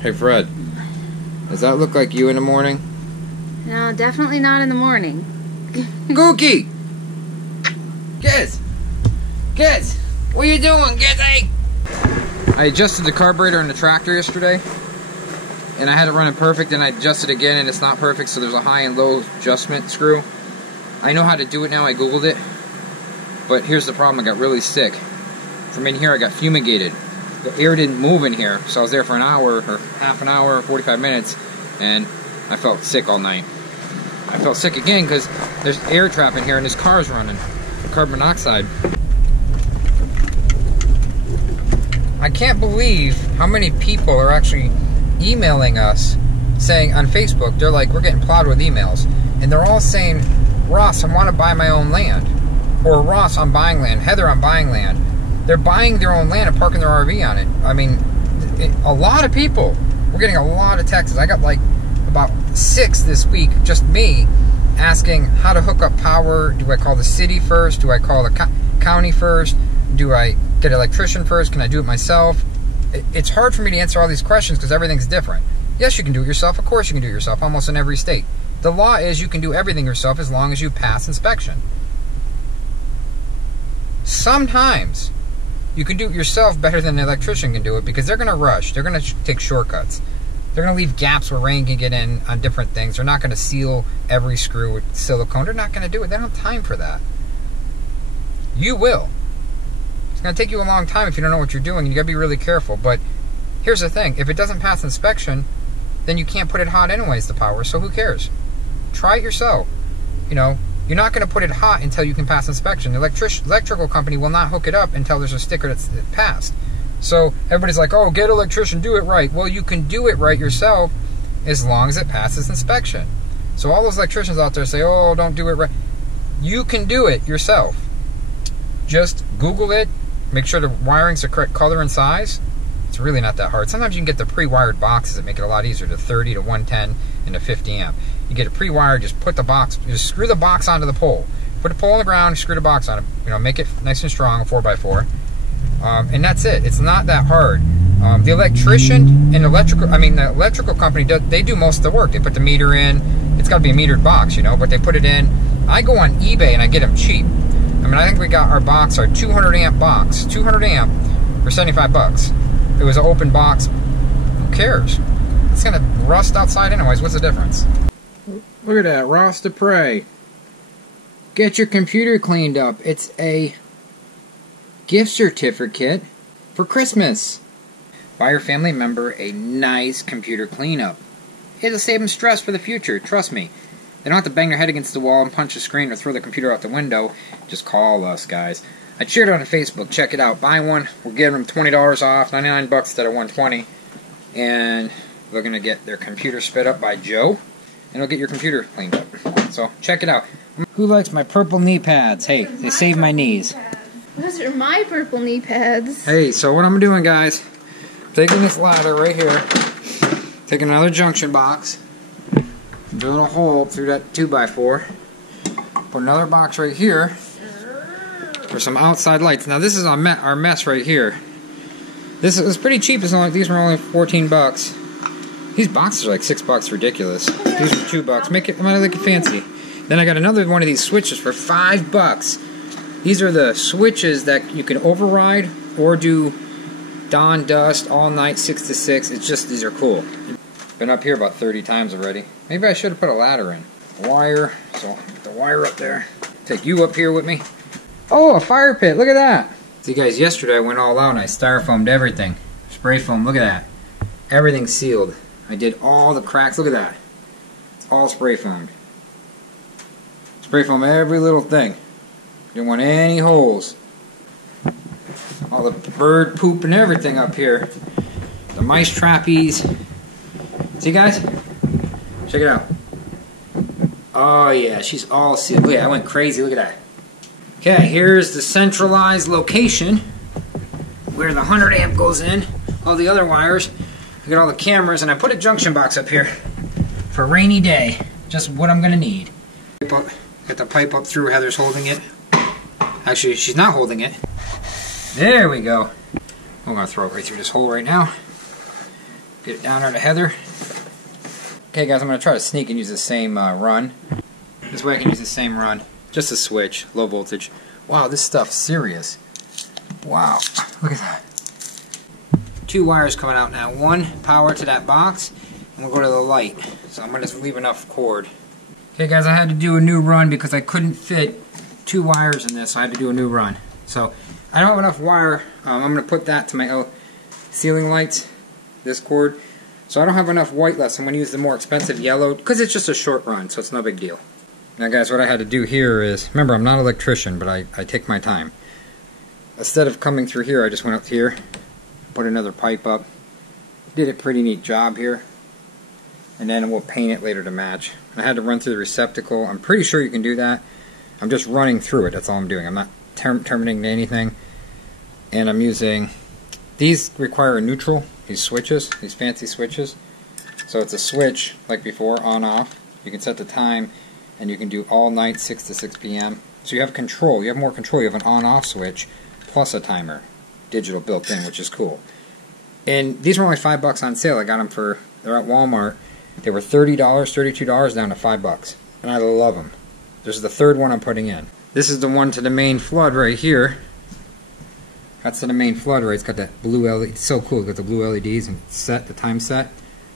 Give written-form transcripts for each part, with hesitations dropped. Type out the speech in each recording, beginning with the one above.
Hey Fred, does that look like you in the morning? No, definitely not in the morning. Gookie! Kids! Kids! What are you doing, Kizzy? I adjusted the carburetor in the tractor yesterday, and I had it running perfect, and I adjusted again, and it's not perfect, so there's a high and low adjustment screw. I know how to do it now, I googled it, but here's the problem, I got really sick. From in here, I got fumigated. The air didn't move in here, so I was there for an hour, or half an hour, 45 minutes, and I felt sick all night. I felt sick again because there's air trap in here and this car's running. Carbon monoxide. I can't believe how many people are actually emailing us saying on Facebook, they're like, we're getting plowed with emails. And they're all saying, Ross, I want to buy my own land. Or Ross, I'm buying land. Heather, I'm buying land. They're buying their own land and parking their RV on it. I mean, a lot of people. We're getting a lot of texts. I got like about 6 this week, just me, asking how to hook up power. Do I call the city first? Do I call the county first? Do I get an electrician first? Can I do it myself? It's hard for me to answer all these questions because everything's different. Yes, you can do it yourself. Of course you can do it yourself, almost in every state. The law is you can do everything yourself as long as you pass inspection. Sometimes you can do it yourself better than an electrician can do it because they're going to rush. They're going to take shortcuts. They're going to leave gaps where rain can get in on different things. They're not going to seal every screw with silicone. They're not going to do it. They don't have time for that. You will. It's going to take you a long time if you don't know what you're doing. You got to be really careful. But here's the thing. If it doesn't pass inspection, then you can't put it hot anyways, the power. So who cares? Try it yourself. You know, you're not going to put it hot until you can pass inspection. The electrical company will not hook it up until there's a sticker that's passed. So everybody's like, oh, get an electrician, do it right. Well, you can do it right yourself as long as it passes inspection. So all those electricians out there say, oh, don't do it right. You can do it yourself. Just Google it. Make sure the wiring's the correct color and size. It's really not that hard. Sometimes you can get the pre-wired boxes that make it a lot easier, to 30 to 110 and to 50 amp. You get it pre-wired, just put the box, just screw the box onto the pole. Put the pole on the ground, screw the box on it. You know, make it nice and strong, a 4x4. And that's it. It's not that hard. The electrician and the electrical company, they do most of the work. They put the meter in. It's got to be a metered box, you know, but they put it in. I go on eBay and I get them cheap. I mean, I think we got our box, our 200 amp box, 200 amp for 75 bucks. It was an open box. Who cares? It's going to rust outside anyways. What's the difference? Look at that, Ross Deprey. Get your computer cleaned up. It's a gift certificate for Christmas. Buy your family member a nice computer cleanup. It'll save them stress for the future, trust me. They don't have to bang their head against the wall and punch the screen or throw the computer out the window. Just call us, guys. I shared it on Facebook. Check it out. Buy one. We're giving them $20 off, 99 bucks instead of $120. And they're going to get their computer sped up by Joe, and it'll get your computer cleaned up. So check it out. Who likes my purple knee pads? Hey, they save my knees. Those are my purple knee pads. Hey, so what I'm doing, guys, taking this ladder right here, taking another junction box, drilling a hole through that 2x4, put another box right here for some outside lights. Now this is our mess right here. This is pretty cheap. These were only 14 bucks. These boxes are like 6 bucks, ridiculous. These are 2 bucks. Make it fancy. Then I got another one of these switches for 5 bucks. These are the switches that you can override or do dawn dusk all night 6 to 6. It's just, these are cool. Been up here about 30 times already. Maybe I should have put a ladder in. Wire, so put the wire up there. Take you up here with me. Oh, a fire pit, look at that. See guys, yesterday I went all out and I styrofoamed everything. Spray foam, look at that. Everything's sealed. I did all the cracks, look at that. It's all spray foamed. Spray foam every little thing. Didn't want any holes. All the bird poop and everything up here. The mice trappies. See guys? Check it out. Oh yeah, she's all sealed. Look at that, I went crazy, look at that. Okay, here's the centralized location where the 100 amp goes in. All the other wires. I got all the cameras and I put a junction box up here for a rainy day. Just what I'm gonna need. Get the pipe up through, Heather's holding it. Actually, she's not holding it. There we go. I'm gonna throw it right through this hole right now. Get it down there to Heather. Okay guys, I'm going to try to sneak and use the same run. This way I can use the same run. Just a switch, low voltage. Wow, this stuff's serious. Wow, look at that. 2 wires coming out now. 1 power to that box, and we'll go to the light. So I'm going to leave enough cord. Okay guys, I had to do a new run because I couldn't fit 2 wires in this, so I had to do a new run. So I don't have enough wire. I'm going to put that to my ceiling lights, this cord. So I don't have enough white left, so I'm going to use the more expensive yellow because it's just a short run, so it's no big deal. Now guys, what I had to do here is, remember I'm not an electrician, but I take my time. Instead of coming through here, I just went up here, put another pipe up. Did a pretty neat job here. And then we'll paint it later to match. I had to run through the receptacle. I'm pretty sure you can do that. I'm just running through it, that's all I'm doing. I'm not terminating anything. And I'm using, these require a neutral, these switches, these fancy switches. So it's a switch, like before, on off. You can set the time, and you can do all night, 6 to 6 p.m. So you have control, you have more control. You have an on-off switch, plus a timer, digital built in, which is cool. And these were only $5 on sale. I got them for, they're at Walmart. They were $30, $32 down to $5. And I love them. This is the 3rd one I'm putting in. This is the one to the main flood right here. That's to the main flood right. It's got that blue LED. It's so cool. It's got the blue LEDs and set, the time set.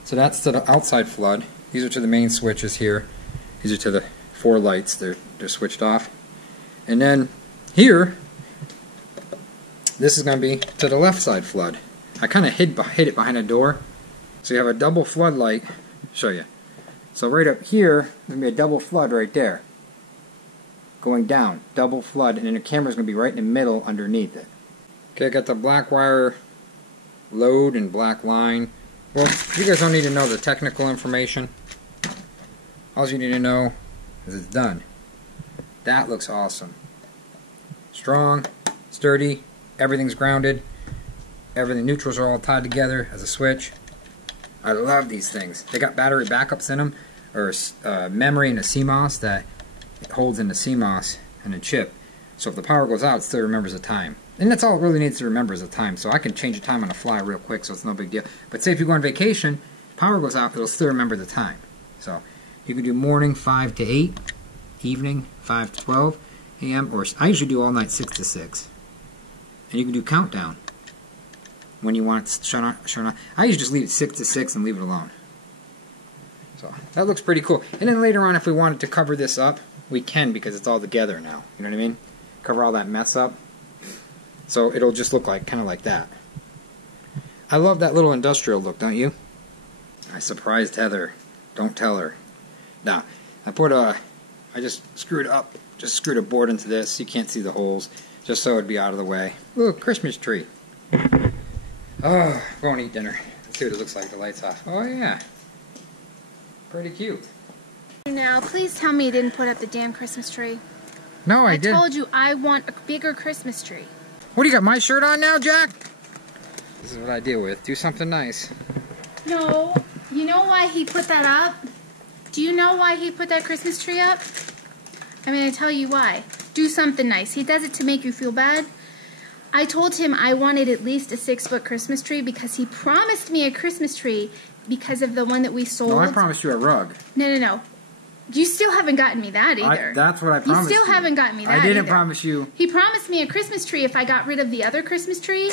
So that's to the outside flood. These are to the main switches here. These are to the 4 lights. They're switched off. And then here, this is going to be to the left side flood. I kind of hid it behind a door. So you have a double flood light. Show you. So right up here, there's going to be a double flood right there. Going down. Double flood. And then the camera's going to be right in the middle underneath it. Okay, I got the black wire load and black line. Well, you guys don't need to know the technical information. All you need to know is it's done. That looks awesome. Strong, sturdy, everything's grounded. Everything, neutrals are all tied together as a switch. I love these things. They got battery backups in them, or memory and a CMOS that it holds in the CMOS and a chip. So if the power goes out, it still remembers the time. And that's all it really needs to remember is the time. So I can change the time on the fly real quick, so it's no big deal. But say if you go on vacation, power goes out, it'll still remember the time. So you can do morning 5 to 8, evening 5 to 12 a.m., or I usually do all night 6 to 6. And you can do countdown when you want it shut on. I usually just leave it 6 to 6 and leave it alone. So that looks pretty cool. And then later on, if we wanted to cover this up, we can because it's all together now. You know what I mean? Cover all that mess up. So it'll just look like kind of like that. I love that little industrial look, don't you? I surprised Heather. Don't tell her. Now, I just screwed up. Just screwed a board into this. You can't see the holes. Just so it'd be out of the way. Little Christmas tree. Oh, go and eat dinner. Let's see what it looks like. The lights off. Oh yeah. Pretty cute. Now, please tell me you didn't put up the damn Christmas tree. No, I did. I told you I want a bigger Christmas tree. What, do you got my shirt on now, Jack? This is what I deal with. Do something nice. No. You know why he put that up? Do you know why he put that Christmas tree up? I'm going to tell you why. Do something nice. He does it to make you feel bad. I told him I wanted at least a 6-foot Christmas tree because he promised me a Christmas tree because of the one that we sold. No, I promised you a rug. No. You still haven't gotten me that either. That's what I promised you. You still haven't gotten me that I didn't either. promise you. He promised me a Christmas tree if I got rid of the other Christmas tree.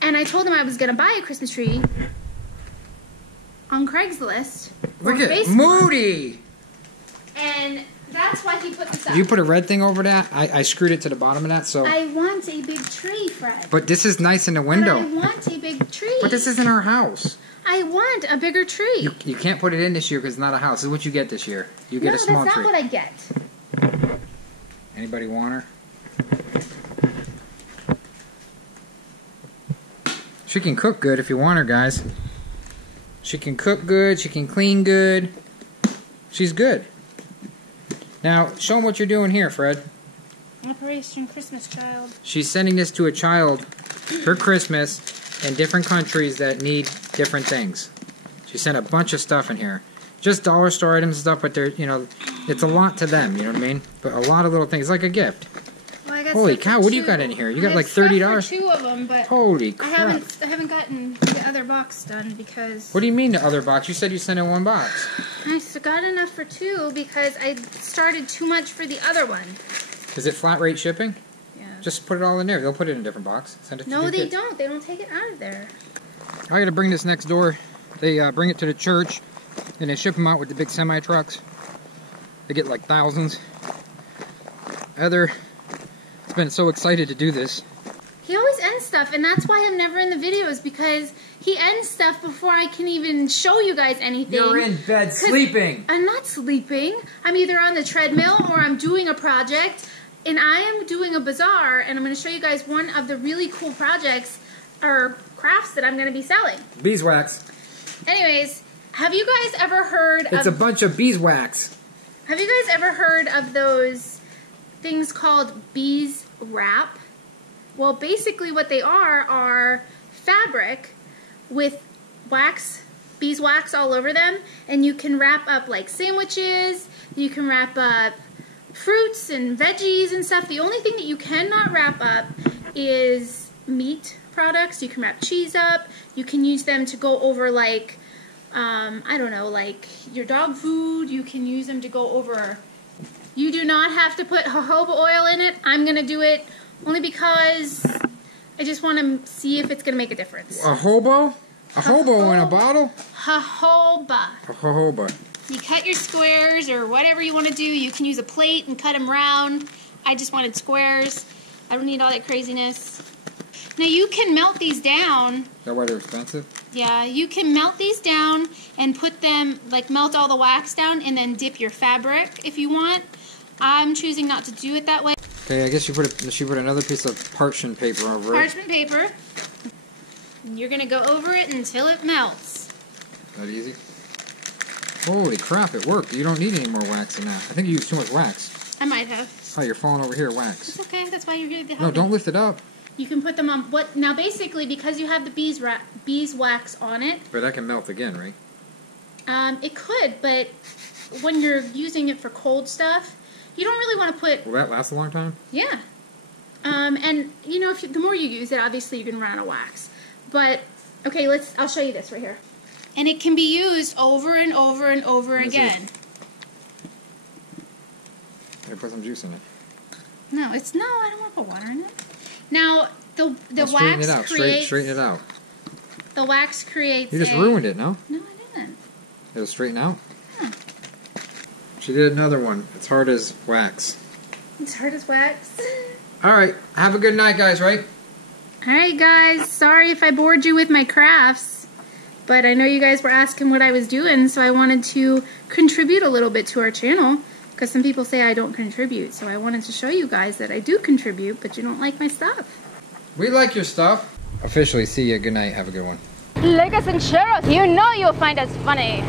And I told him I was going to buy a Christmas tree on Craigslist. Look at Facebook. Moody! And that's why he put this up. Did you put a red thing over that? I screwed it to the bottom of that, so... I want a big tree, Fred. But this is nice in the window. But I want a big tree. But this isn't our house. I want a bigger tree. You can't put it in this year because it's not a house. This is what you get this year. You get a small tree. No, that's not what I get. Anybody want her? She can cook good if you want her, guys. She can cook good. She can clean good. She's good. Now, show them what you're doing here, Fred. Operation Christmas Child. She's sending this to a child for Christmas in different countries that need different things. She sent a bunch of stuff in here. Just dollar store items and stuff, but they're, you know, it's a lot to them, you know what I mean? But a lot of little things, like a gift. Well, I Holy stuff cow, for what do you two. got in here? You I got have like stuff $30. for two of them, but Holy crap. I haven't gotten the other box done because... What do you mean the other box? You said you sent in one box. I got enough for two because I started too much for the other one. Is it flat rate shipping? Yeah. Just put it all in there. They'll put it in a different box. Send it to No, the they kids. don't. They don't take it out of there. I gotta bring this next door. They bring it to the church and they ship them out with the big semi trucks. They get like thousands. Heather has been so excited to do this. He always ends stuff, and that's why I'm never in the videos, because he ends stuff before I can even show you guys anything. You're in bed sleeping. I'm not sleeping. I'm either on the treadmill or I'm doing a project, and I am doing a bazaar, and I'm going to show you guys one of the really cool projects or crafts that I'm going to be selling. Beeswax. Anyways, have you guys ever heard It's a bunch of beeswax. Have you guys ever heard of those things called bees wrap? Well, basically what they are fabric with wax, beeswax all over them, and you can wrap up like sandwiches, you can wrap up fruits and veggies and stuff. The only thing that you cannot wrap up is meat products. You can wrap cheese up, you can use them to go over like, I don't know, like your dog food. You can use them to go over. You do not have to put jojoba oil in it. I'm going to do it only because I just want to see if it's going to make a difference. A hobo? A hobo in a bottle? Jojoba. A jojoba. You cut your squares or whatever you want to do. You can use a plate and cut them round. I just wanted squares. I don't need all that craziness. Now you can melt these down. Is that why they're expensive? Yeah, you can melt these down and put them, like melt all the wax down and then dip your fabric if you want. I'm choosing not to do it that way. Okay, I guess she put another piece of parchment paper over it. Parchment paper. And you're going to go over it until it melts. That easy? Holy crap, it worked. You don't need any more wax than that. I think you used too much wax. I might have. Oh, you're falling over here, wax. It's okay, that's why you're here to help No, me. don't lift it up. You can put them on what now basically because you have the beeswax on it. But that can melt again, right? It could, but when you're using it for cold stuff, you don't really want to put. Will that last a long time? Yeah. And you know, the more you use it, obviously you're gonna run out of wax. But okay, I'll show you this right here. And it can be used over and over and over again. Gotta put some juice in it. No, I don't want to put water in it. Now the wax straighten it out. creates. Straighten it out. The wax creates. You just ruined it, no? No, I didn't. It'll straighten out. Yeah. She did another one. It's hard as wax. It's hard as wax. All right. Have a good night, guys. Right? All right, guys. Sorry if I bored you with my crafts, but I know you guys were asking what I was doing, so I wanted to contribute a little bit to our channel. Because some people say I don't contribute, so I wanted to show you guys that I do contribute, but you don't like my stuff. We like your stuff. Officially, see you. Good night. Have a good one. Like us and share us. You know you'll find us funny.